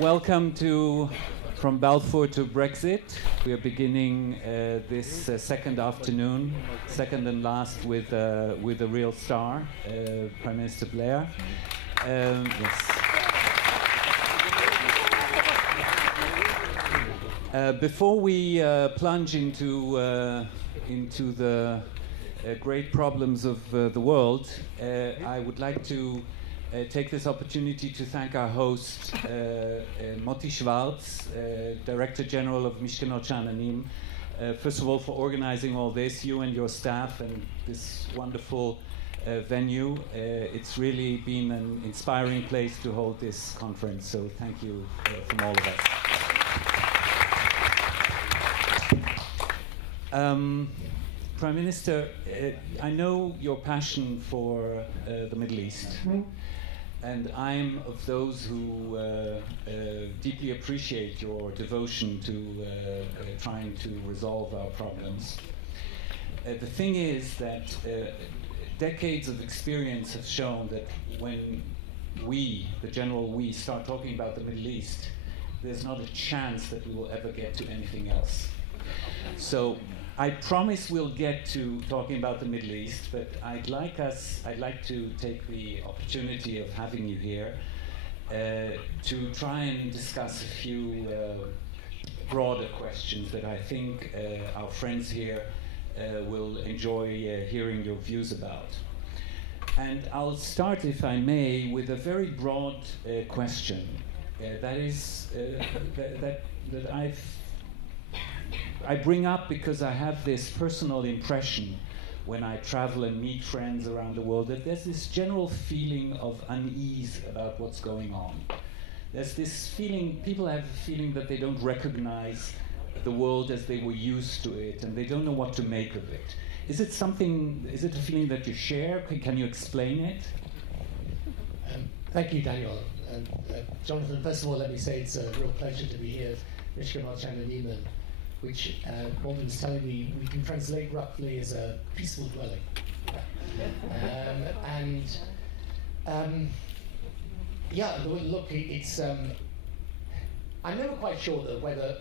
Welcome from Balfour to Brexit. We are beginning this second afternoon, second and last, with a real star, Prime Minister Blair. Yes. Before we plunge into the great problems of the world, I would like to take this opportunity to thank our host, Motti Schwarz, Director General of Mishkenot Sha'ananim, first of all for organizing all this, you and your staff, and this wonderful venue. It's really been an inspiring place to hold this conference, so thank you from all of us. Prime Minister, I know your passion for the Middle East. And I'm of those who deeply appreciate your devotion to trying to resolve our problems. The thing is that decades of experience have shown that when we, the general we, start talking about the Middle East, there's not a chance that we will ever get to anything else. So I promise we'll get to talking about the Middle East, but I'd like to take the opportunity of having you here to try and discuss a few broader questions that I think our friends here will enjoy hearing your views about. And I'll start, if I may, with a very broad question that I bring up because I have this personal impression when I travel and meet friends around the world that there's this general feeling of unease about what's going on. There's this feeling, people have a feeling that they don't recognize the world as they were used to it, and they don't know what to make of it. Is it a feeling that you share? Can you explain it? Thank you, Daniel. And Jonathan, first of all, let me say it's a real pleasure to be here at Mishkenot Sha'ananim, which Morgan's telling me we can translate roughly as a peaceful dwelling. Look, it's I'm never quite sure though whether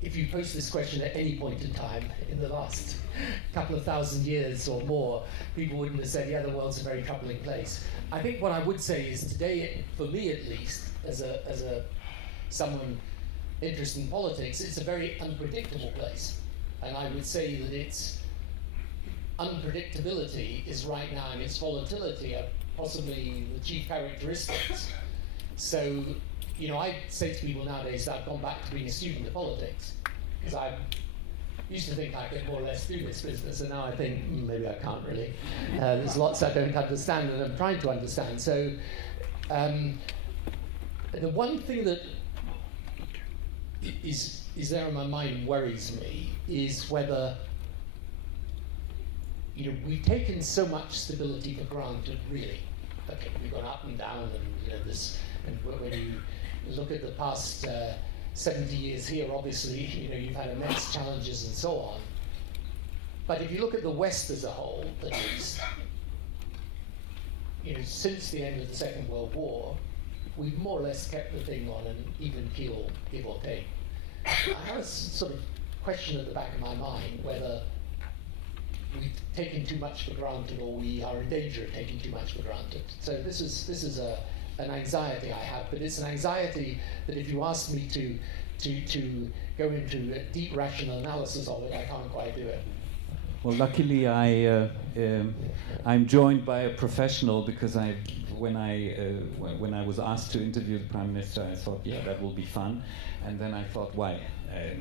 if you post this question at any point in time in the last couple of thousand years or more, people wouldn't have said, yeah, the world's a very troubling place. I think what I would say is today, for me at least, as someone interested in politics, it's a very unpredictable place. And I would say that its unpredictability is right now, and its volatility are possibly the chief characteristics. So, I say to people nowadays that I've gone back to being a student of politics, because I used to think I could more or less do this business, and now I think maybe I can't really. There's lots I don't understand, and I'm trying to understand. So, the one thing that is there in my mind worries me is whether we've taken so much stability for granted, really. Okay, we've gone up and down, and this, and when you look at the past 70 years here, obviously you've had immense challenges and so on. But if you look at the West as a whole, at least, since the end of the Second World War, we've more or less kept the thing on an even keel, give or take. I have a sort of question at the back of my mind whether we've taken too much for granted or we are in danger of taking too much for granted. So this is an anxiety I have, but it's an anxiety that if you ask me to go into a deep rational analysis of it, I can't quite do it. Well, luckily I'm joined by a professional, because when I was asked to interview the Prime Minister, I thought, yeah, that will be fun. And then I thought, why?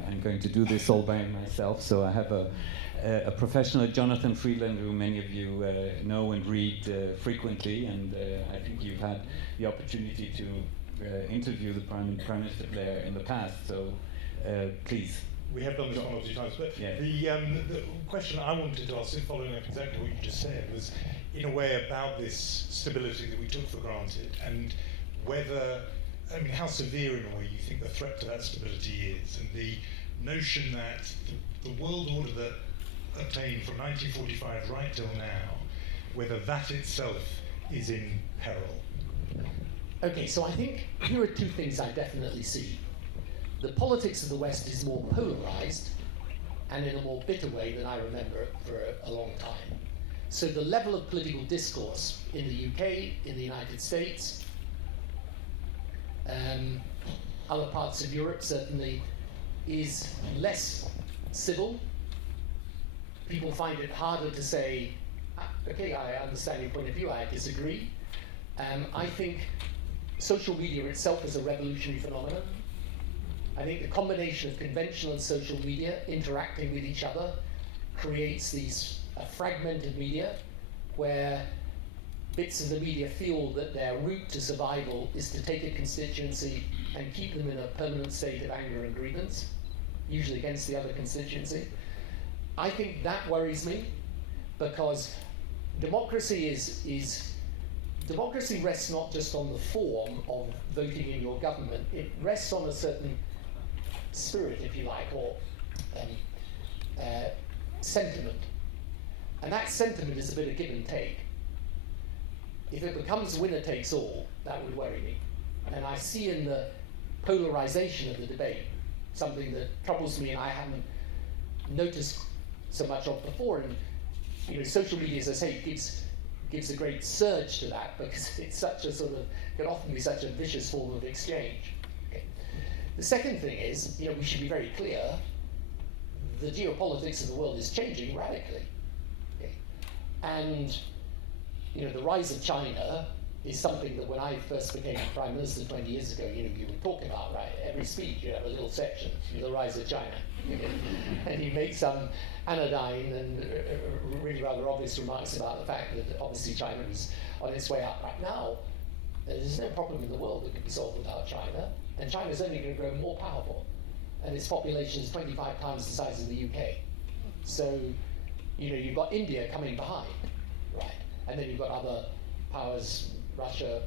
I'm going to do this all by myself. So I have a professional, Jonathan Friedland, who many of you know and read frequently. And I think you've had the opportunity to interview the Prime Minister Blair in the past. So please. We have done this one or two times, but yeah. The question I wanted to ask, following up exactly what you just said, was in a way about this stability that we took for granted, and how severe in a way you think the threat to that stability is, and the notion that the world order that attained from 1945 right till now, whether that itself is in peril. Okay, so I think here are two things I definitely see. The politics of the West is more polarized, and in a more bitter way than I remember for a long time. So the level of political discourse in the UK, in the United States, other parts of Europe certainly, is less civil. People find it harder to say, okay, I understand your point of view, I disagree. I think social media itself is a revolutionary phenomenon. I think the combination of conventional and social media interacting with each other creates these fragmented media where bits of the media feel that their route to survival is to take a constituency and keep them in a permanent state of anger and grievance, usually against the other constituency. I think that worries me, because democracy democracy rests not just on the form of voting in your government, it rests on a certain spirit, if you like, or sentiment. And that sentiment is a bit of give and take. If it becomes winner takes all, that would worry me. And I see in the polarization of the debate something that troubles me and I haven't noticed so much of before. And social media, as I say, gives a great surge to that, because it's such a can often be such a vicious form of exchange. Okay. The second thing is, we should be very clear, the geopolitics of the world is changing radically. Okay. And the rise of China is something that when I first became Prime Minister 20 years ago, you would talk about, right? Every speech you have a little section, the rise of China. And you make some anodyne and really rather obvious remarks about the fact that obviously China is on its way up right now. There's no problem in the world that can be solved without China, and China's only going to grow more powerful, and its population is 25 times the size of the UK. So, you've got India coming behind, right? And then you've got other powers, Russia.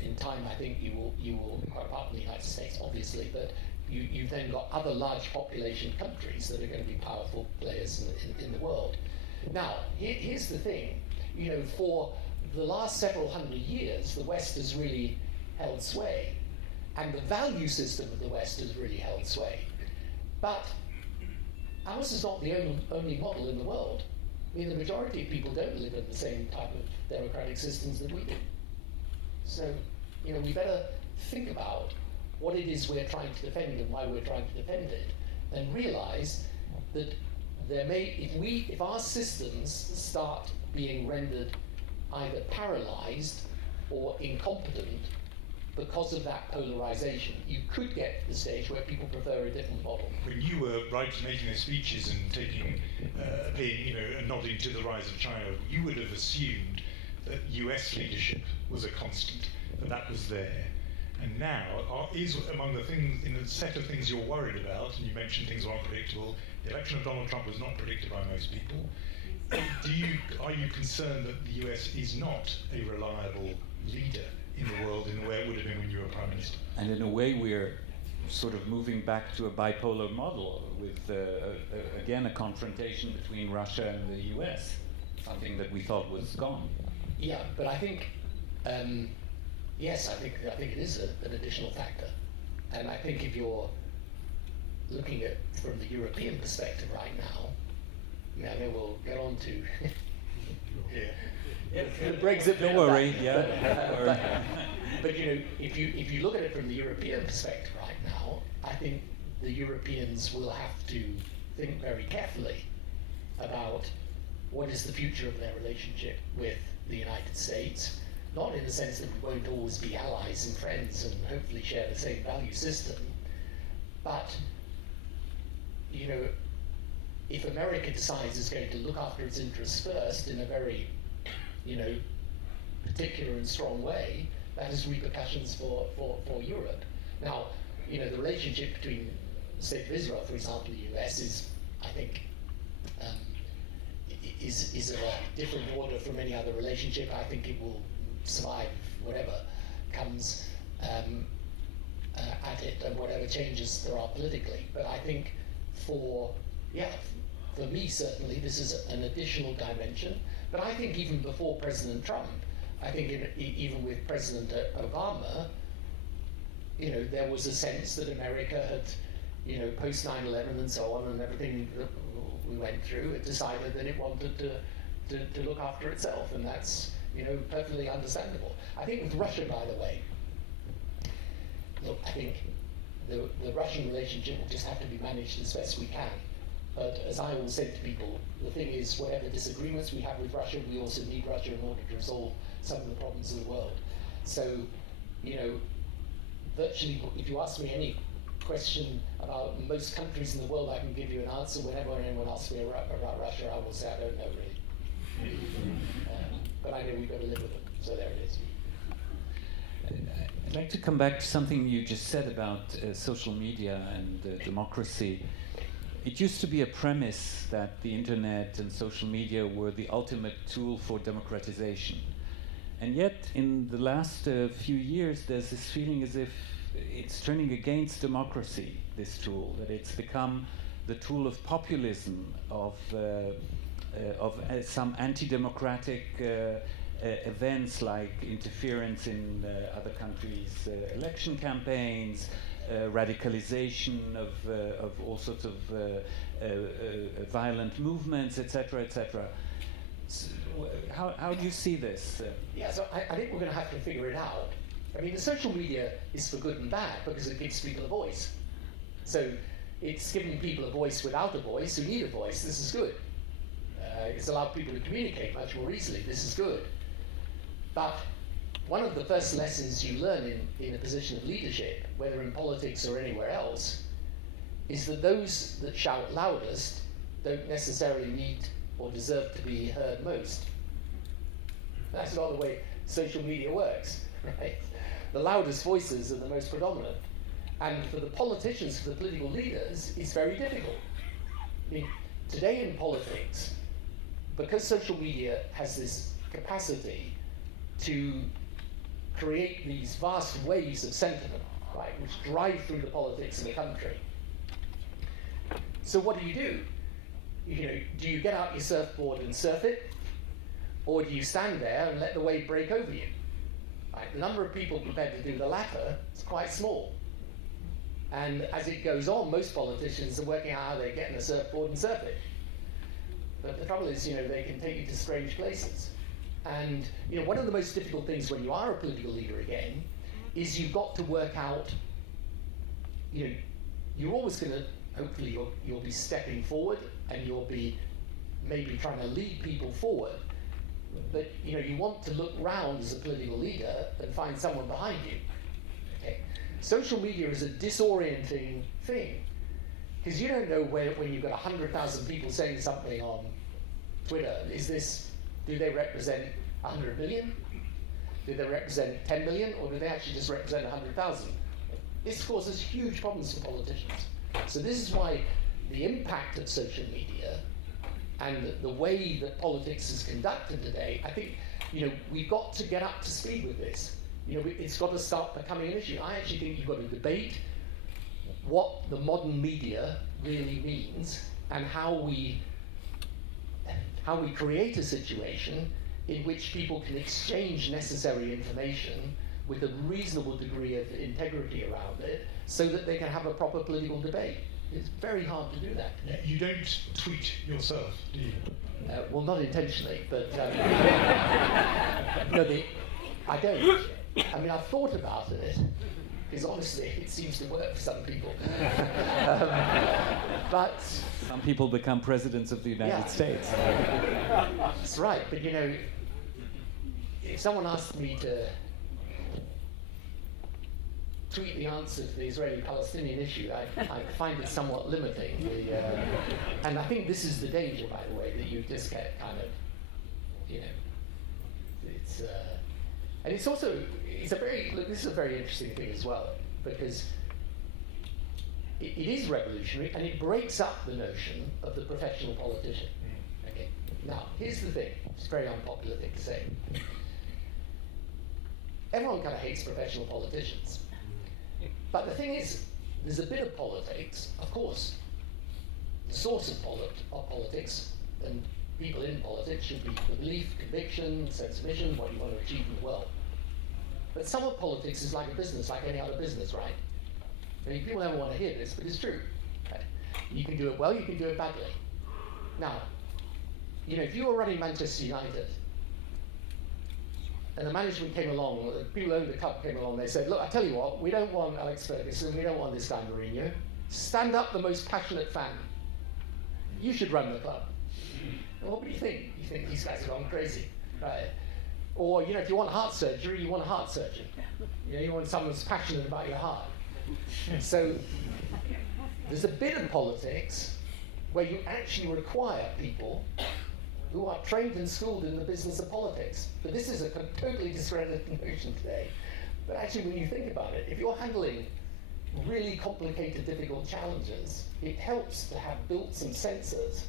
In time, I think you will quite apart from the United States, obviously, but you've then got other large population countries that are going to be powerful players in the world. Now, here's the thing, for the last several hundred years, the West has really held sway, and the value system of the West has really held sway. But ours is not the only model in the world. I mean, the majority of people don't live in the same type of democratic systems that we do. So, we better think about what it is we're trying to defend and why we're trying to defend it, and realize that if our systems start being rendered either paralyzed or incompetent because of that polarization, you could get to the stage where people prefer a different model. When you were making those speeches and nodding to the rise of China, you would have assumed that US leadership was a constant, that was there. And now, is among the things, in the set of things you're worried about, and you mentioned things were unpredictable, the election of Donald Trump was not predicted by most people. Are you concerned that the US is not a reliable leader in the world in the way it would have been when you were Prime Minister? And in a way, we're sort of moving back to a bipolar model with, again, a confrontation between Russia and the US, something that we thought was gone. Yeah, but I think, yes, I think it is an additional factor. And I think if you're looking at from the European perspective right now, then we'll get on to the Brexit. Don't worry, yeah. But if you look at it from the European perspective right now, I think the Europeans will have to think very carefully about what is the future of their relationship with the United States. Not in the sense that we won't always be allies and friends and hopefully share the same value system, but if America decides it's going to look after its interests first in a very particular and strong way, that has repercussions for Europe. Now, the relationship between the State of Israel, for example, the US is, I think, is of a different order from any other relationship. I think it will survive whatever comes at it and whatever changes there are politically. But I think for me certainly this is an additional dimension. But I think even before President Trump, I think even with President Obama, there was a sense that America had, post 9/11 and so on and everything that we went through, had decided that it wanted to look after itself, and that's, perfectly understandable. I think with Russia, by the way, look, I think the Russian relationship will just have to be managed as best we can. But as I always said to people, the thing is, whatever disagreements we have with Russia, we also need Russia in order to resolve some of the problems of the world. So, virtually, if you ask me any question about most countries in the world, I can give you an answer. Whenever anyone asks me about Russia, I will say I don't know really. But I know we've got to live with them, so there it is. I'd like to come back to something you just said about social media and democracy. It used to be a premise that the internet and social media were the ultimate tool for democratization. And yet, in the last few years, there's this feeling as if it's turning against democracy, this tool, that it's become the tool of populism, of some anti-democratic events like interference in other countries' election campaigns, radicalization of all sorts of violent movements, etc., etc. So how do you see this? Yeah, so I think we're going to have to figure it out. I mean, the social media is for good and bad because it gives people a voice. So it's giving people a voice without a voice who need a voice. This is good. It's allowed people to communicate much more easily. This is good. But one of the first lessons you learn in a position of leadership, whether in politics or anywhere else, is that those that shout loudest don't necessarily need or deserve to be heard most. That's not the way social media works, right? The loudest voices are the most predominant. And for the politicians, for the political leaders, it's very difficult. I mean, today in politics, because social media has this capacity to create these vast waves of sentiment, right, which drive through the politics of the country. So what do? Do you get out your surfboard and surf it, or do you stand there and let the wave break over you? Right? The number of people prepared to do the latter is quite small. And as it goes on, most politicians are working out how they get in a surfboard and surf it. But the trouble is, they can take you to strange places. And one of the most difficult things when you are a political leader again is you've got to work out, you're always going to, hopefully you'll be stepping forward and you'll be maybe trying to lead people forward. But you want to look round as a political leader and find someone behind you. Okay? Social media is a disorienting thing because you don't know when you've got 100,000 people saying something on Twitter, do they represent 100 million? Do they represent 10 million? Or do they actually just represent 100,000? This causes huge problems for politicians. So this is why the impact of social media and the way that politics is conducted today, I think, we've got to get up to speed with this. It's got to start becoming an issue. I actually think you've got to debate what the modern media really means and how we create a situation in which people can exchange necessary information with a reasonable degree of integrity around it so that they can have a proper political debate. It's very hard to do that. Yeah, you don't tweet yourself, do you? Well, not intentionally, but I don't. I mean, I've thought about it, because honestly, it seems to work for some people. But some people become presidents of the United States. That's right, but if someone asked me to tweet the answer to the Israeli-Palestinian issue, I find it somewhat limiting. And I think this is the danger, by the way, that you just get kind of, it's, and it's also, this is a very interesting thing as well, because it is revolutionary and it breaks up the notion of the professional politician. Okay. Now, here's the thing, it's a very unpopular thing to say. Everyone kind of hates professional politicians. But the thing is, there's a bit of politics, of course. The source of politics, and people in politics should be the belief, conviction, sense of mission, what you want to achieve in the world. But some of politics is like a business, like any other business, right? I mean, people never want to hear this, but it's true. Right? You can do it well, you can do it badly. Now, if you were running Manchester United, and the management came along, the people who owned the club came along, they said, look, I tell you what, we don't want Alex Ferguson, we don't want this guy Mourinho. Stand up the most passionate fan. You should run the club. And what do you think? You think these guys are gone crazy, right? Or, if you want heart surgery, you want a heart surgeon. You want someone who's passionate about your heart. So there's a bit of politics where you actually require people who are trained and schooled in the business of politics. But this is a totally discredited notion today. But actually, when you think about it, if you're handling really complicated, difficult challenges, it helps to have built some sensors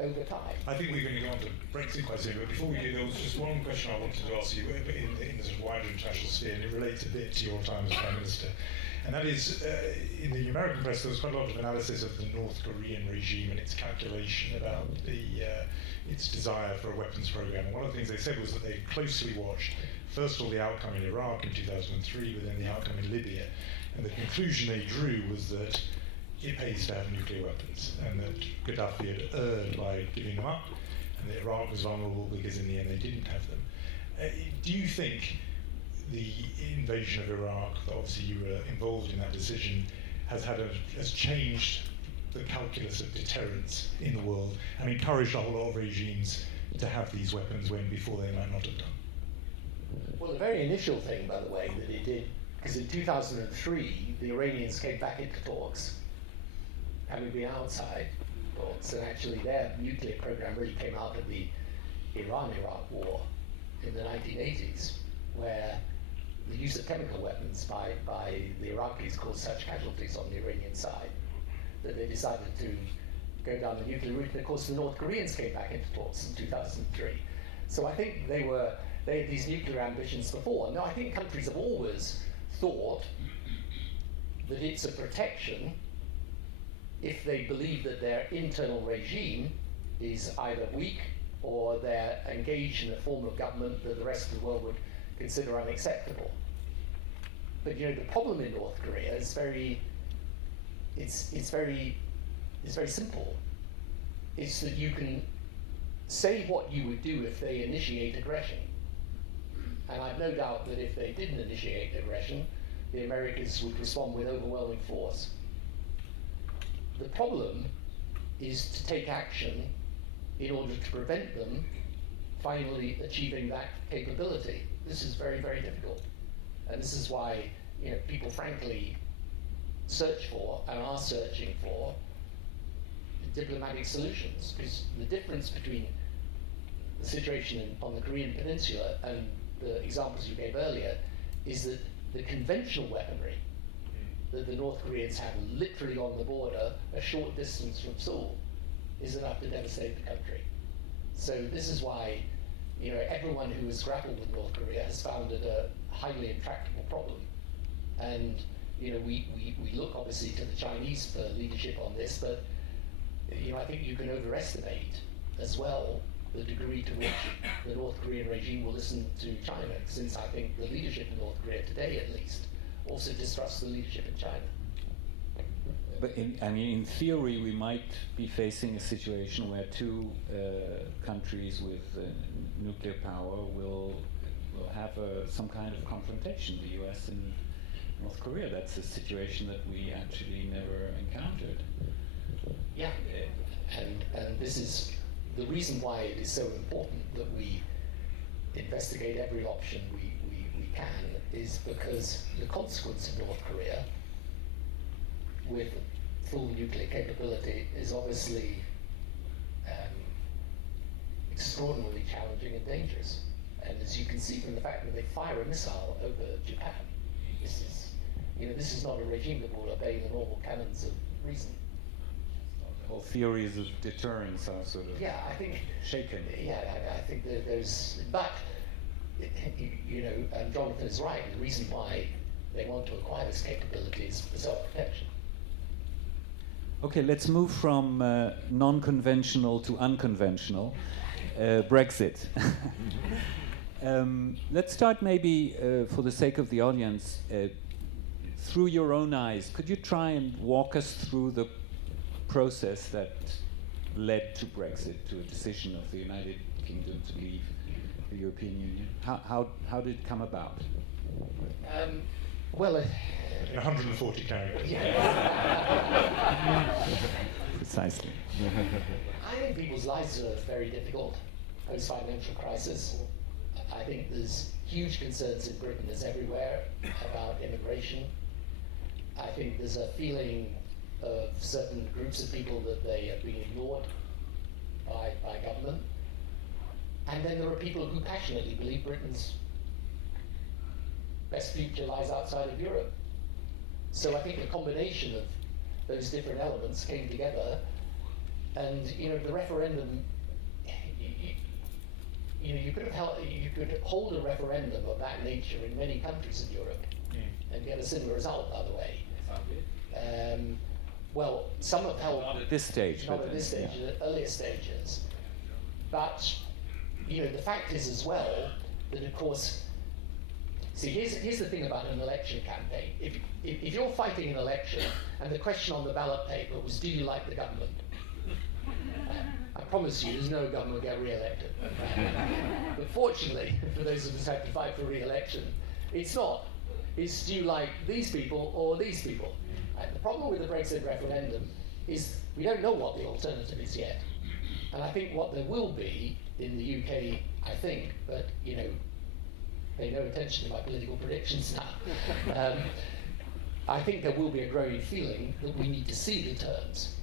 over time. I think we're going to go on to Brexit quite soon, but before we do, there was just one question I wanted to ask you in the sort of wider international sphere, and it relates a bit to your time as Prime Minister. And that is, in the American press, there was quite a lot of analysis of the North Korean regime and its calculation about its desire for a weapons program. And one of the things they said was that they closely watched, first of all, the outcome in Iraq in 2003, but then the outcome in Libya. And the conclusion they drew was that it pays to have nuclear weapons, and that Gaddafi had erred by giving them up, and that Iraq was vulnerable because in the end they didn't have them. Do you think the invasion of Iraq, obviously you were involved in that decision, has changed the calculus of deterrence in the world and encouraged a whole lot of regimes to have these weapons when before they might not have done? Well, the very initial thing, by the way, that it did, because in 2003 the Iranians came back into talks, having been outside talks, and actually their nuclear program really came out of the Iran-Iraq war in the 1980s, where the use of chemical weapons by the Iraqis caused such casualties on the Iranian side that they decided to go down the nuclear route. And of course the North Koreans came back into talks in 2003. So I think they had these nuclear ambitions before. Now I think countries have always thought that it's a protection if they believe that their internal regime is either weak or they're engaged in a form of government that the rest of the world would consider unacceptable. But the problem in North Korea is very simple. It's that you can say what you would do if they initiate aggression. And I've no doubt that if they didn't initiate aggression, the Americans would respond with overwhelming force. The problem is to take action in order to prevent them finally achieving that capability. This is very, very difficult. And this is why people frankly search for and are searching for diplomatic solutions, because the difference between the situation on the Korean Peninsula and the examples you gave earlier is that the conventional weaponry that the North Koreans have literally on the border, a short distance from Seoul, is enough to devastate the country. So this is why everyone who has grappled with North Korea has found it a highly intractable problem. And we look obviously to the Chinese for leadership on this, but I think you can overestimate as well the degree to which the North Korean regime will listen to China, since I think the leadership in North Korea today at least also distrusts the leadership in China. But in theory, we might be facing a situation where two countries with nuclear power will have some kind of confrontation, the US and North Korea. That's a situation that we actually never encountered. Yeah, and this is the reason why it is so important that we investigate every option we can, is because the consequence of North Korea with full nuclear capability is obviously extraordinarily challenging and dangerous. And as you can see from the fact that they fire a missile over Japan, this is not a regime that will obey the normal canons of reason. The whole theories of deterrence are sort of shaken. Yeah, I think that there's, but and Jonathan is right. The reason why they want to acquire this capability is for self-protection. Okay, let's move from non-conventional to unconventional. Brexit. Let's start maybe, for the sake of the audience, through your own eyes. Could you try and walk us through the process that led to Brexit, to a decision of the United Kingdom to leave the European Union? How did it come about? Well, in 140 characters. Precisely. I think people's lives are very difficult post-financial crisis. I think there's huge concerns in Britain, as everywhere, about immigration. I think there's a feeling of certain groups of people that they have been ignored by government. And then there are people who passionately believe Britain's best future lies outside of Europe. So I think the combination of those different elements came together, and the referendum, you could hold a referendum of that nature in many countries in Europe and get a similar result, by the way. Well, some have held not at this stage, not at this stage, at earlier stages. But the fact is as well that, of course, see, here's the thing about an election campaign. If you're fighting an election and the question on the ballot paper was, do you like the government? I promise you, there's no government will get re-elected. But fortunately, for those of us who have to fight for re-election, it's not. It's, do you like these people or these people? And the problem with the Brexit referendum is we don't know what the alternative is yet. And I think what there will be in the UK, but pay no attention to my political predictions now. I think there will be a growing feeling that we need to see the terms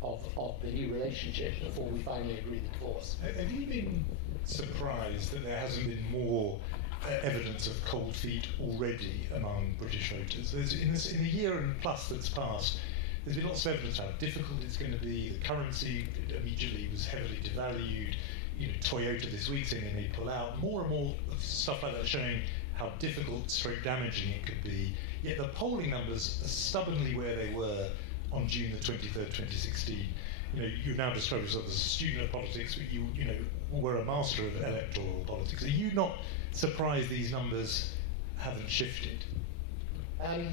of the new relationship before we finally agree the divorce. Have you been surprised that there hasn't been more evidence of cold feet already among British voters? In the year and plus that's passed, there's been lots of evidence how difficult it's going to be. The currency immediately was heavily devalued. Toyota this week saying they may pull out. More and more stuff like that showing how difficult, stroke damaging it could be. Yet the polling numbers are stubbornly where they were on June the 23rd, 2016. You now describe yourself as a student of politics, but you were a master of electoral politics. Are you not surprised these numbers haven't shifted? I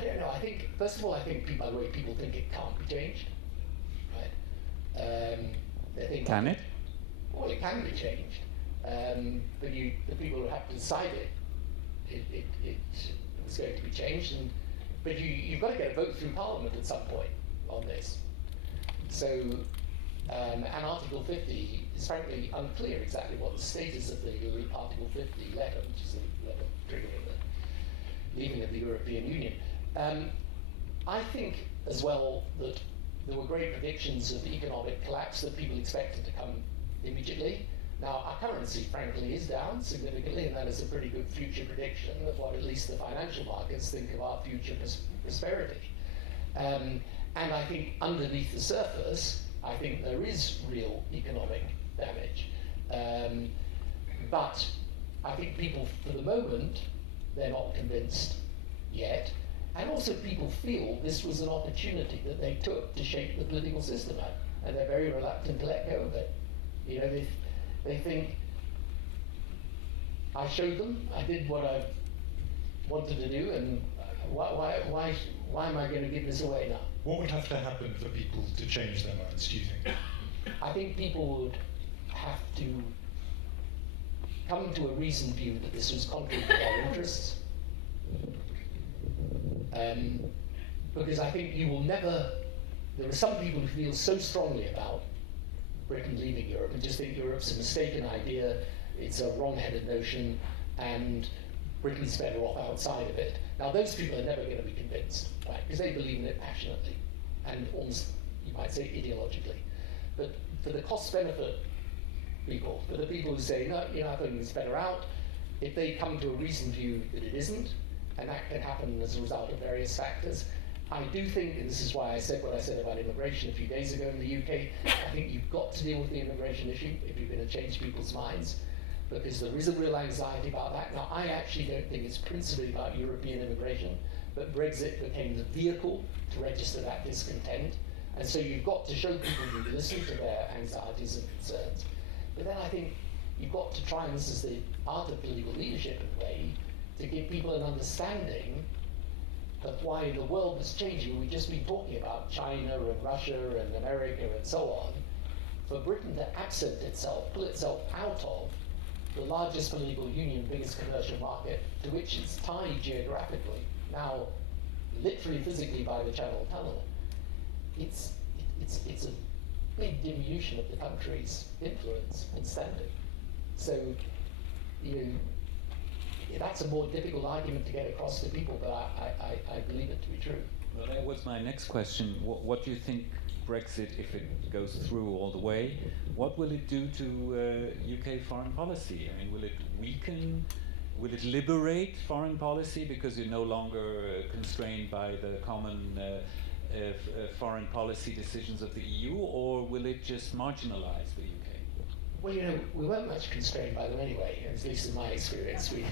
don't know. I think, first of all, by the way, people think it can't be changed, right? They think Can it? Well, it can be changed, but the people who have to decide it's going to be changed, but you've got to get a vote through Parliament at some point on this. So, and Article 50 is frankly unclear exactly what the status of the Article 50 letter, which is the letter triggering the leaving of the European Union. I think as well that there were great predictions of economic collapse that people expected to come immediately. Now, our currency, frankly, is down significantly, and that is a pretty good future prediction of what at least the financial markets think of our future prosperity. And I think underneath the surface, I think there is real economic damage. But I think people, for the moment, they're not convinced yet. And also people feel this was an opportunity that they took to shape the political system out, and they're very reluctant to let go of it. They think, I showed them, I did what I wanted to do, and why am I going to give this away now? What would have to happen for people to change their minds, do you think? I think people would have to come to a reasoned view that this was contrary to their interests. Because I think you will never, there are some people who feel so strongly about Britain leaving Europe and just think Europe's a mistaken idea, it's a wrong-headed notion, and Britain's better off outside of it. Now those people are never going to be convinced, right? Because they believe in it passionately, and almost, you might say, ideologically. But for the cost-benefit people, for the people who say, no, I think it's better out, if they come to a reasoned view that it isn't, and that can happen as a result of various factors. I do think, and this is why I said what I said about immigration a few days ago in the UK, I think you've got to deal with the immigration issue if you're going to change people's minds, because there is a real anxiety about that. Now, I actually don't think it's principally about European immigration. but Brexit became the vehicle to register that discontent. And so you've got to show people you listen to their anxieties and concerns. But then I think you've got to try, and this is the art of political leadership in a way, to give people an understanding of why in the world that's changing, we've just been talking about China and Russia and America and so on, for Britain to absent itself, pull itself out of the largest political union, biggest commercial market, to which it's tied geographically, now literally physically by the Channel Tunnel, it's a big diminution of the country's influence and standing. So, that's a more difficult argument to get across to people, but I believe it to be true. Well, that was my next question. What do you think Brexit, if it goes through all the way, what will it do to UK foreign policy? I mean, will it weaken? Will it liberate foreign policy because you're no longer constrained by the common foreign policy decisions of the EU, or will it just marginalize the UK? Well, we weren't much constrained by them anyway, at least in my experience. We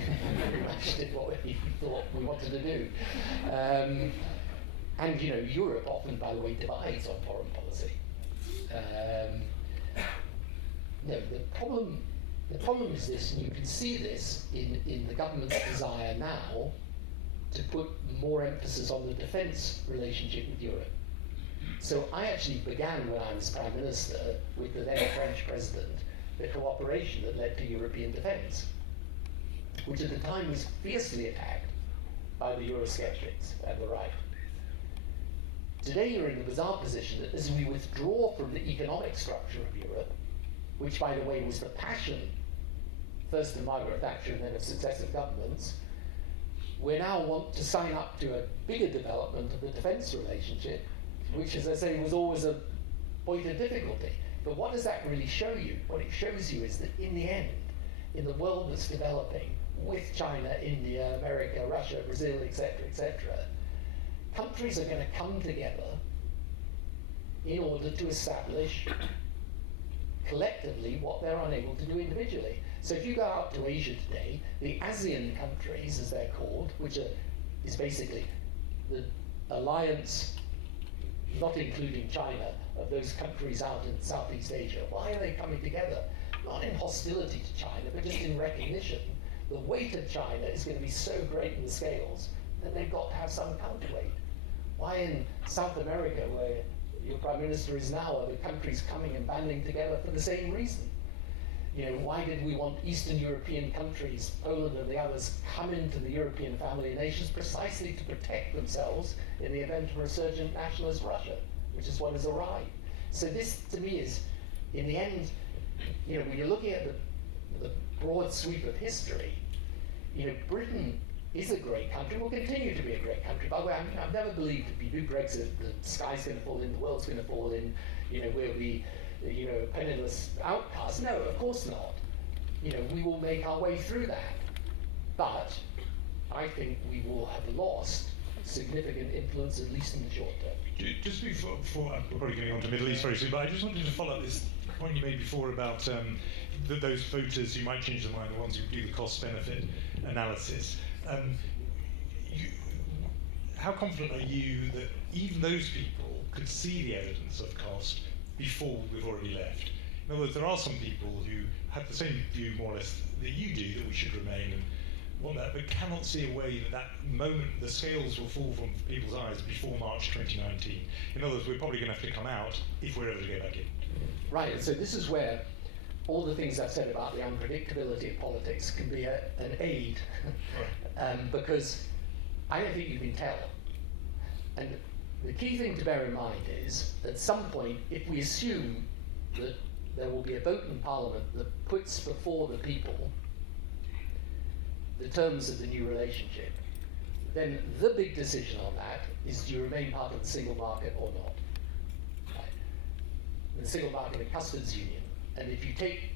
pretty much did what we thought we wanted to do. And Europe often, by the way, divides on foreign policy. The problem is this, and you can see this in the government's desire now to put more emphasis on the defence relationship with Europe. So I actually began when I was Prime Minister with the then French President, the cooperation that led to European defence, which at the time was fiercely attacked by the Eurosceptics and the right. Today you're in the bizarre position that as we withdraw from the economic structure of Europe, which by the way was the passion first of Margaret Thatcher and then of successive governments, we now want to sign up to a bigger development of the defence relationship, which, as I say, was always a point of difficulty. But what does that really show you? What it shows you is that in the end, in the world that's developing with China, India, America, Russia, Brazil, etc., countries are going to come together in order to establish collectively what they're unable to do individually. So if you go out to Asia today, the ASEAN countries, as they're called, which is basically the alliance, not including China, of those countries out in Southeast Asia, why are they coming together? Not in hostility to China, but just in recognition. The weight of China is going to be so great in the scales that they've got to have some counterweight. Why in South America, where your Prime Minister is now, are the countries coming and banding together for the same reason? Why did we want Eastern European countries, Poland and the others, come into the European family of nations precisely to protect themselves in the event of resurgent nationalist Russia, which is what has arrived. So this, to me, is, in the end, when you're looking at the broad sweep of history, Britain is a great country, will continue to be a great country. By the way, I've never believed if you do Brexit, the sky's going to fall in, the world's going to fall in, we'll be penniless outcasts. No, of course not. We will make our way through that. But I think we will have lost significant influence, at least in the short term. Just before I'm probably getting on to Middle East very soon, but I just wanted to follow up this point you made before about those voters who might change their mind, the ones who do the cost-benefit analysis. How confident are you that even those people could see the evidence of cost before we've already left? In other words, there are some people who have the same view, more or less, that you do, that we should remain and want that, but cannot see a way that moment, the scales will fall from people's eyes before March 2019. In other words, we're probably going to have to come out if we're ever to go back in. Right, and so this is where all the things I've said about the unpredictability of politics can be an aid, because I don't think you can tell. And the key thing to bear in mind is, at some point, if we assume that there will be a vote in Parliament that puts before the people the terms of the new relationship, then the big decision on that is, do you remain part of the single market or not? Right. The single market and customs union. And if you take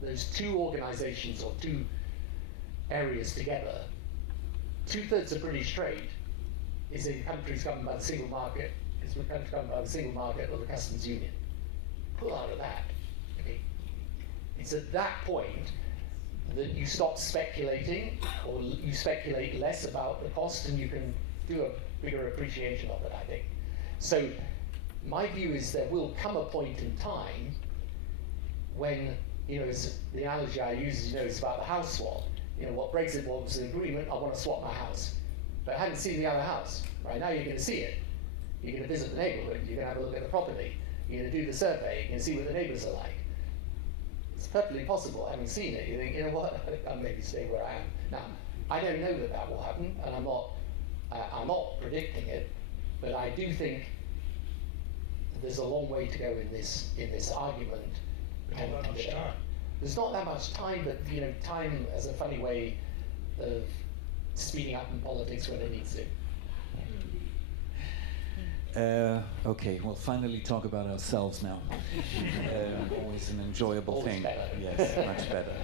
those two organisations or two areas together, 2/3 of British trade is in countries governed by the single market, is with countries governed by the single market or the customs union. Pull out of that. Okay. It's at that point that you stop speculating, or you speculate less about the cost, and you can do a bigger appreciation of it, I think. So my view is there will come a point in time when, it's the analogy I use is about the house swap. What Brexit was an agreement, I want to swap my house. But I hadn't seen the other house. Right now you're going to see it. You're going to visit the neighborhood, you're going to have a look at the property, you're going to do the survey, you're going to see what the neighbors are like. It's perfectly possible, having seen it, you think, what, I'll maybe stay where I am. Now, I don't know that will happen, and I'm not predicting it, but I do think there's a long way to go in this argument. Not that much time. There's not that much time, but time has a funny way of speeding up in politics when it needs to. Okay, we'll finally talk about ourselves now. Always an enjoyable Always thing. better. Yes, much better.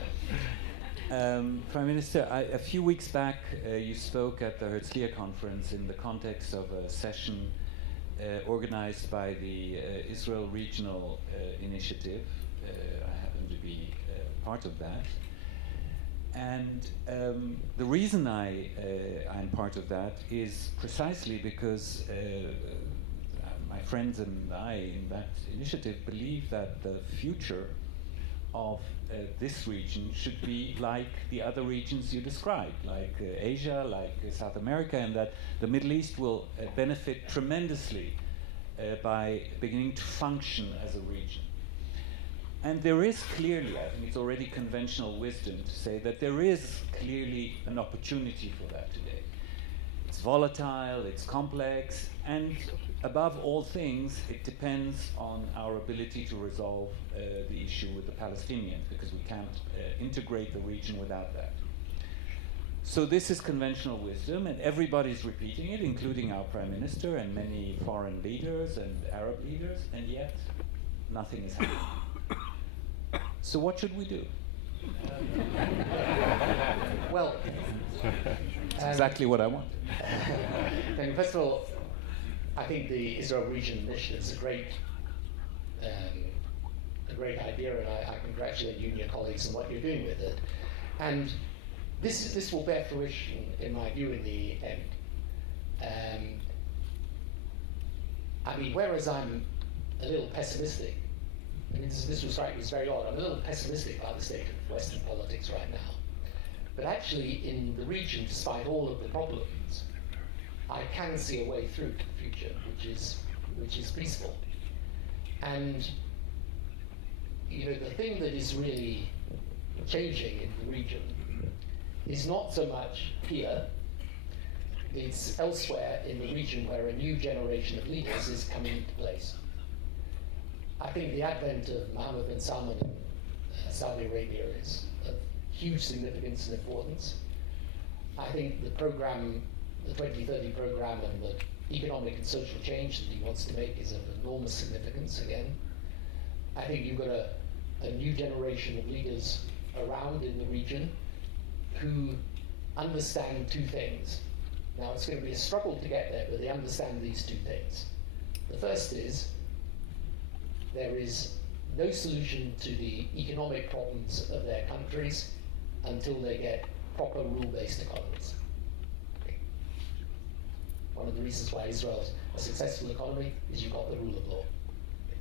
Prime Minister, a few weeks back you spoke at the Herzliya conference in the context of a session organized by the Israel Regional Initiative. I happen to be part of that. And the reason I'm part of that is precisely because my friends and I in that initiative believe that the future of this region should be like the other regions you described, like Asia, like South America, and that the Middle East will benefit tremendously by beginning to function as a region. And there is clearly, I think it's already conventional wisdom to say that there is clearly an opportunity for that today. It's volatile, it's complex, and above all things, it depends on our ability to resolve the issue with the Palestinians, because we can't integrate the region without that. So this is conventional wisdom, and everybody's repeating it, including our Prime Minister and many foreign leaders and Arab leaders, and yet nothing is happening. So what should we do? Well, That's exactly what I want. First of all, I think the Israel Region Initiative is a great idea, and I congratulate you and your colleagues on what you're doing with it. And this will bear fruition, in my view, in the end. Whereas I'm a little pessimistic, this will strike me as very odd. I'm a little pessimistic about the state of Western politics right now. But actually, in the region, despite all of the problems, I can see a way through to the future, which is peaceful. And the thing that is really changing in the region is not so much here. It's elsewhere in the region where a new generation of leaders is coming into place. I think the advent of Mohammed bin Salman in Saudi Arabia is of huge significance and importance. I think the 2030 program and the economic and social change that he wants to make is of enormous significance again. I think you've got a new generation of leaders around in the region who understand two things. Now it's going to be a struggle to get there, but they understand these two things. The first is there is no solution to the economic problems of their countries until they get proper rule-based economies. Okay. One of the reasons why Israel's a successful economy is you've got the rule of law. Okay.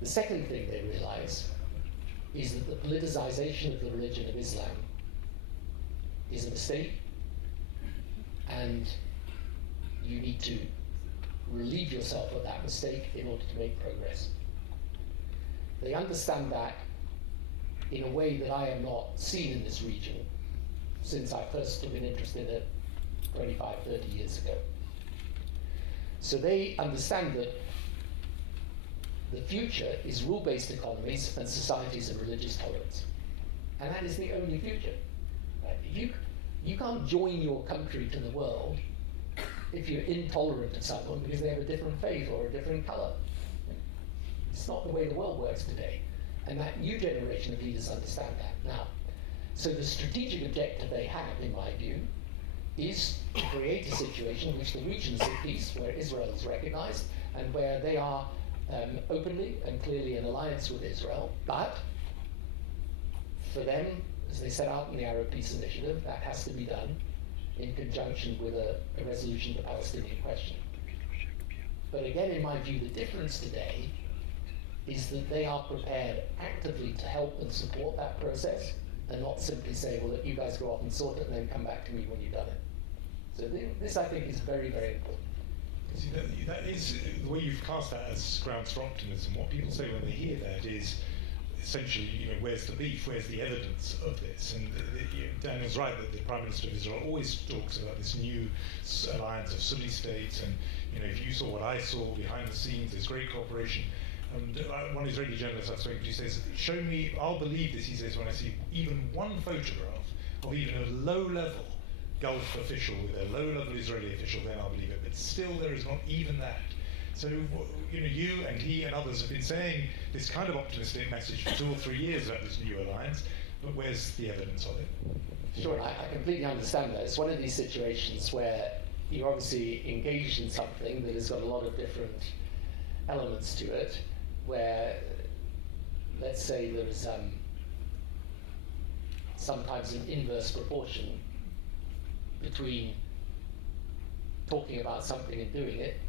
The second thing they realize is that the politicization of the religion of Islam is a mistake, and you need to relieve yourself of that mistake in order to make progress. They understand that in a way that I have not seen in this region since I first took an interest in it 25, 30 years ago. So they understand that the future is rule-based economies and societies of religious tolerance. And that is the only future. Right? You can't join your country to the world if you're intolerant of someone because they have a different faith or a different color. It's not the way the world works today. And that new generation of leaders understand that now. So the strategic objective they have, in my view, is to create a situation in which the region is at peace, where Israel is recognized, and where they are openly and clearly in alliance with Israel. But for them, as they set out in the Arab Peace Initiative, that has to be done in conjunction with a resolution of the Palestinian question. But again, in my view, the difference today is that they are prepared actively to help and support that process, and not simply say, well, let you guys go off and sort it and then come back to me when you've done it. So this, I think, is very, very important. See, that is the way you've cast that as grounds for optimism. What people say when they hear that is essentially, where's the beef? Where's the evidence of this? And Daniel's right that the Prime Minister of Israel always talks about this new alliance of Sunni states. And if you saw what I saw behind the scenes, there's great cooperation. And one Israeli journalist I've spoken to says, "Show me, I'll believe this," he says, "when I see even one photograph of even a low-level Gulf official with a low-level Israeli official, then I'll believe it. But still, there is not even that." So, you and he and others have been saying this kind of optimistic message for 2 or 3 years about this new alliance, but where's the evidence of it? Sure, I completely understand that. It's one of these situations where you're obviously engaged in something that has got a lot of different elements to it, where, let's say, there's sometimes an inverse proportion between talking about something and doing it,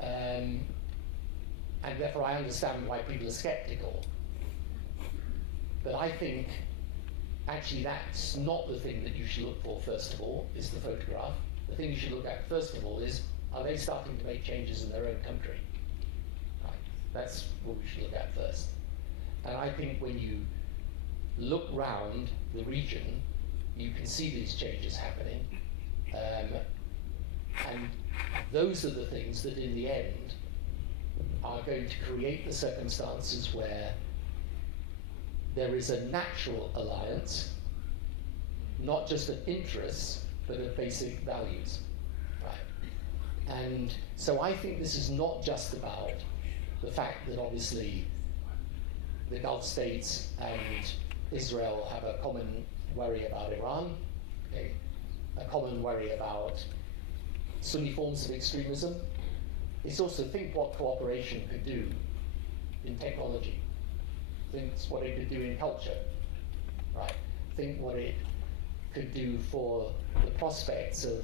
and therefore I understand why people are skeptical. But I think actually that's not the thing that you should look for first of all, is the photograph. The thing you should look at first of all is, are they starting to make changes in their own country? Right. That's what we should look at first. And I think when you look round the region, you can see these changes happening. And those are the things that in the end are going to create the circumstances where there is a natural alliance, not just of interests, but of basic values. Right? And so I think this is not just about the fact that obviously the Gulf states and Israel have a common worry about Iran, okay, a common worry about Sunni forms of extremism. It's also think what cooperation could do in technology. Think what it could do in culture, right? Think what it could do for the prospects of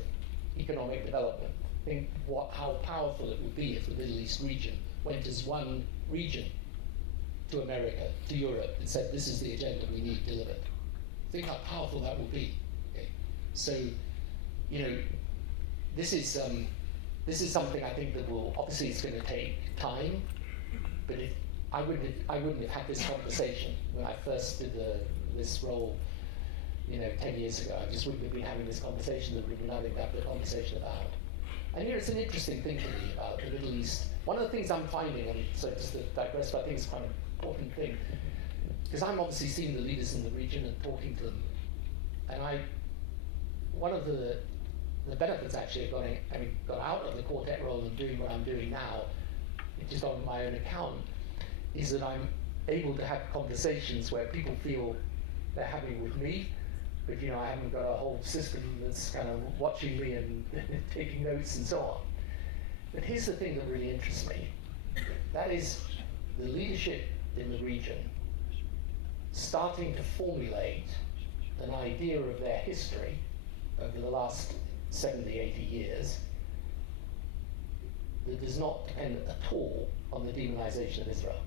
economic development. Think how powerful it would be if the Middle East region went as one region to America, to Europe, and said, this is the agenda we need delivered. Think how powerful that would be. Okay? So, this is something I think that will, obviously it's going to take time, but I wouldn't have had this conversation when I first did this role, 10 years ago. I just wouldn't have been having this conversation that we've been having the conversation about. And it's an interesting thing to me about the Middle East. One of the things I'm finding, and so just to digress, but I think it's quite an important thing, because I'm obviously seeing the leaders in the region and talking to them. And one of the benefits actually of got out of the quartet role and doing what I'm doing now, just on my own account, is that I'm able to have conversations where people feel they're having with me, but I haven't got a whole system that's kind of watching me and taking notes and so on. But here's the thing that really interests me. That is the leadership in the region starting to formulate an idea of their history over the last 70, 80 years that does not depend at all on the demonization of Israel,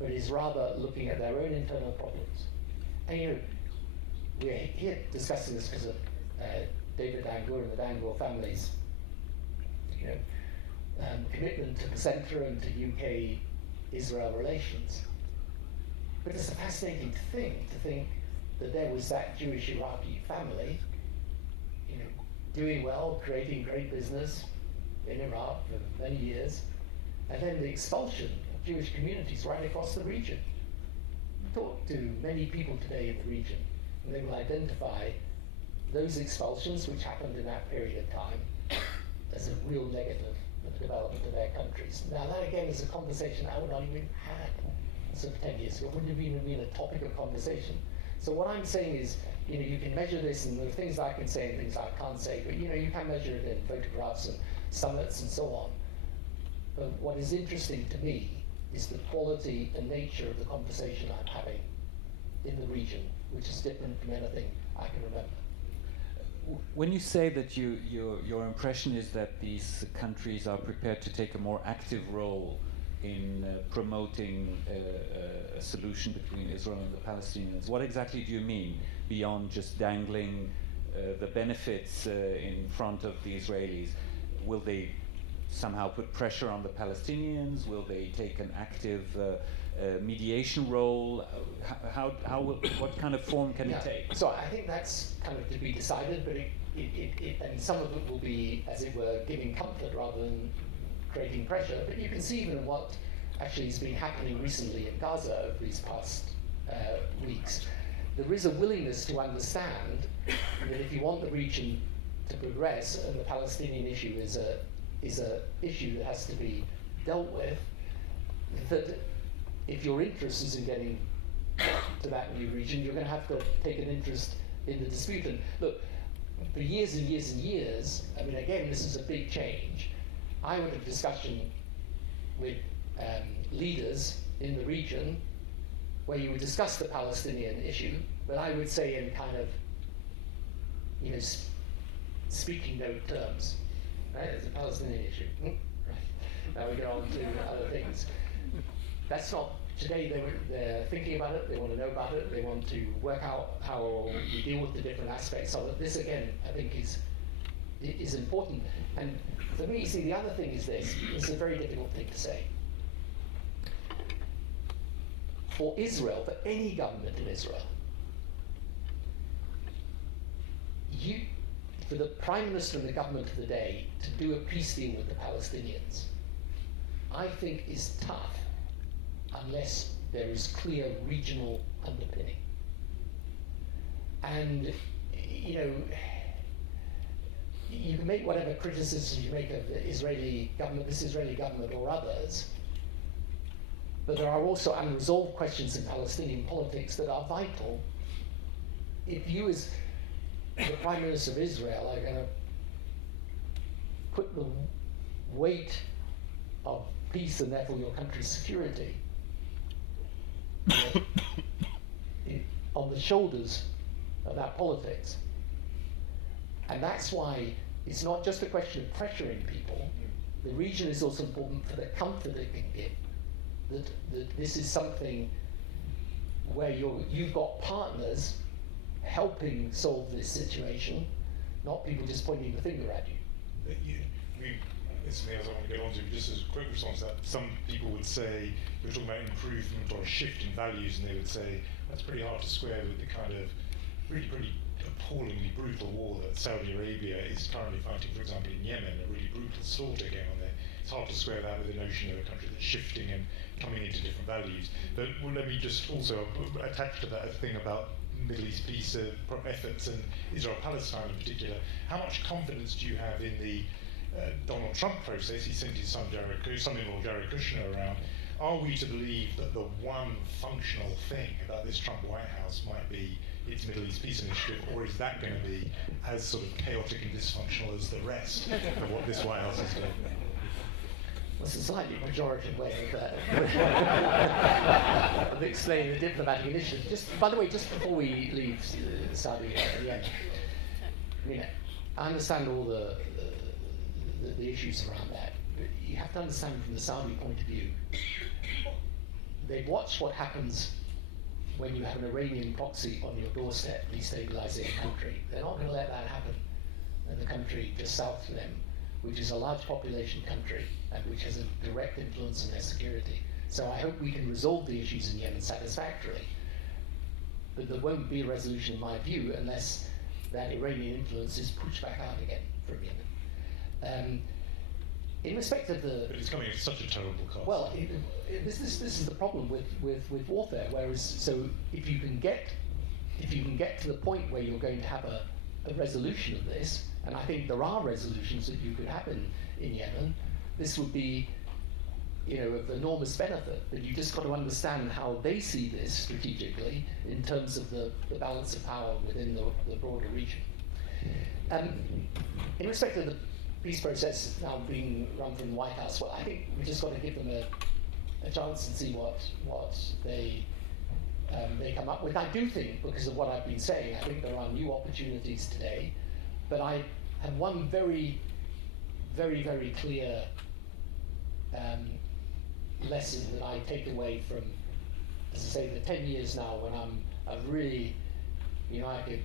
but is rather looking at their own internal problems. And we're here discussing this because of David Dangur and the Dangur family's commitment to the centre and to UK-Israel relations. But it's a fascinating thing to think that there was that Jewish Iraqi family, doing well, creating great business in Iraq for many years, and then the expulsion of Jewish communities right across the region. Talk to many people today in the region, and they will identify those expulsions which happened in that period of time as a real negative of the development of their countries. Now that again is a conversation I would not even had sort of 10 years ago. It wouldn't have even been a topic of conversation. So what I'm saying is, you can measure this, and there are things I can say and things I can't say, but you can measure it in photographs and summits and so on. But what is interesting to me is the quality and nature of the conversation I'm having in the region, which is different from anything I can remember. when you say that your impression is that these countries are prepared to take a more active role in promoting a solution between Israel and the Palestinians, what exactly do you mean beyond just dangling the benefits in front of the Israelis? Will they somehow put pressure on the Palestinians? Will they take an active mediation role? What kind of form can it take? So I think that's kind of to be decided, but and some of it will be, as it were, giving comfort rather than creating pressure. But you can see even what actually has been happening recently in Gaza over these past weeks. There is a willingness to understand that if you want the region to progress, and the Palestinian issue is a issue that has to be dealt with, that if your interest is in getting to that new region, you're going to have to take an interest in the dispute. And look, for years and years and years, I mean, again, this is a big change. I would have a discussion with leaders in the region where you would discuss the Palestinian issue, but I would say in kind of, speaking note terms. Right? It's a Palestinian issue. Right. Now we go on to other things. That's not, today they're thinking about it, they want to know about it, they want to work out how we deal with the different aspects of it. This again, I think is important. And for me, see, the other thing is this, it's a very difficult thing to say. For Israel, for any government in Israel, for the Prime Minister and the government of the day to do a peace deal with the Palestinians, I think is tough unless there is clear regional underpinning. And, you can make whatever criticisms you make of the Israeli government, this Israeli government or others, but there are also unresolved questions in Palestinian politics that are vital. If you as the Prime Minister of Israel are going to put the weight of peace and therefore your country's security on the shoulders of that politics. And that's why it's not just a question of pressuring people. The region is also important for the comfort it can give. That this is something where you've got partners helping solve this situation, not people just pointing the finger at you. It's something else I want to get on to, just as a quick response to that. Some people would say, we're talking about improvement or a shift in values, and they would say, that's pretty hard to square with the kind of really pretty appallingly brutal war that Saudi Arabia is currently fighting, for example, in Yemen, a really brutal slaughter going on there. It's hard to square that with the notion of a country that's shifting and coming into different values. But let me just also attach to that a thing about Middle East peace efforts and Israel-Palestine in particular. How much confidence do you have in the Donald Trump process? He sent his son-in-law Jared Kushner around. Are we to believe that the one functional thing about this Trump White House might be its Middle East peace initiative, or is that going to be as sort of chaotic and dysfunctional as the rest of what this White House is doing? Well, it's a slightly pejorative way of explaining the diplomatic initiative. Just, by the way, just before we leave Saudi Arabia, I mean, I understand all the issues around that, but you have to understand from the Saudi point of view, they watch what happens when you have an Iranian proxy on your doorstep destabilizing a country. They're not going to let that happen in the country just south of them, which is a large population country and which has a direct influence on their security. So I hope we can resolve the issues in Yemen satisfactorily. But there won't be a resolution, in my view, unless that Iranian influence is pushed back out again from Yemen. In respect of the... But it's coming at such a terrible cost. Well, this is the problem with warfare. Whereas, so if you can get to the point where you're going to have a resolution of this, and I think there are resolutions that you could have in Yemen, this would be, of enormous benefit. But you just got to understand how they see this strategically in terms of the balance of power within the broader region. In respect of the peace process now being run from the White House, well, I think we just got to give them a chance and see what they come up with. I do think, because of what I've been saying, I think there are new opportunities today. But I have one very, very, very clear lesson that I take away from, as I say, the 10 years now when I've really, I could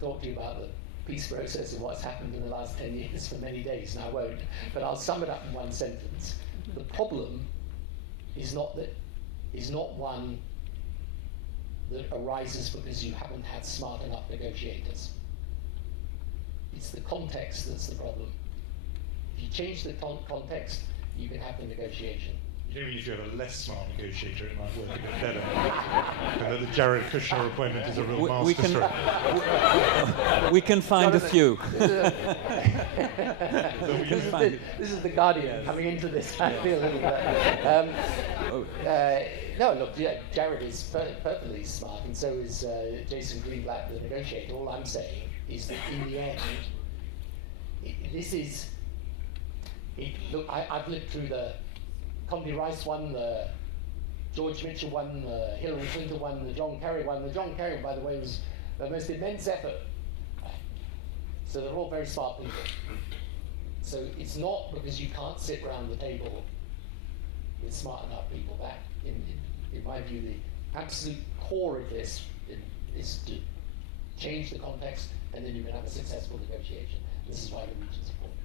talk to you about the peace process and what's happened in the last 10 years for many days, and I won't, but I'll sum it up in one sentence. The problem is not one that arises because you haven't had smart enough negotiators. It's the context that's the problem. If you change the context, you can have the negotiation. You don't mean if you have a less smart negotiator, it might work a bit better. And the Jared Kushner appointment is a real masterstroke. We can find a few. This is the Guardian coming into this. I feel a little bit. No, look, Jared is perfectly smart, and so is Jason Greenblatt, the negotiator. All I'm saying is that in the end, look, I've lived through the Condi Rice one, the George Mitchell one, the Hillary Clinton one, the John Kerry one. The John Kerry, by the way, was the most immense effort. So they're all very smart people. So it's not because you can't sit around the table with smart enough people. That, in my view, the absolute core of this is to change the context, and then you can have a successful negotiation. This is why the region's important.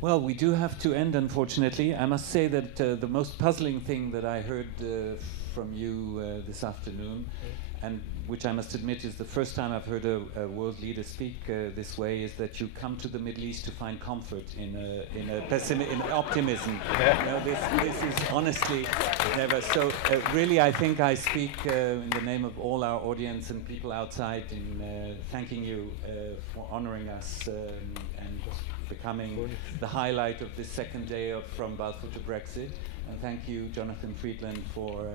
Well, we do have to end, unfortunately. I must say that the most puzzling thing that I heard from you this afternoon, and which I must admit is the first time I've heard a world leader speak this way, is that you come to the Middle East to find comfort in optimism. This is honestly never. So really, I think I speak in the name of all our audience and people outside in thanking you for honouring us and becoming the highlight of this second day from Balfour to Brexit. And thank you, Jonathan Friedland, for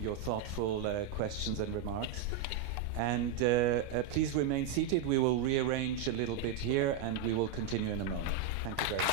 your thoughtful questions and remarks. And please remain seated. We will rearrange a little bit here, and we will continue in a moment. Thank you very much.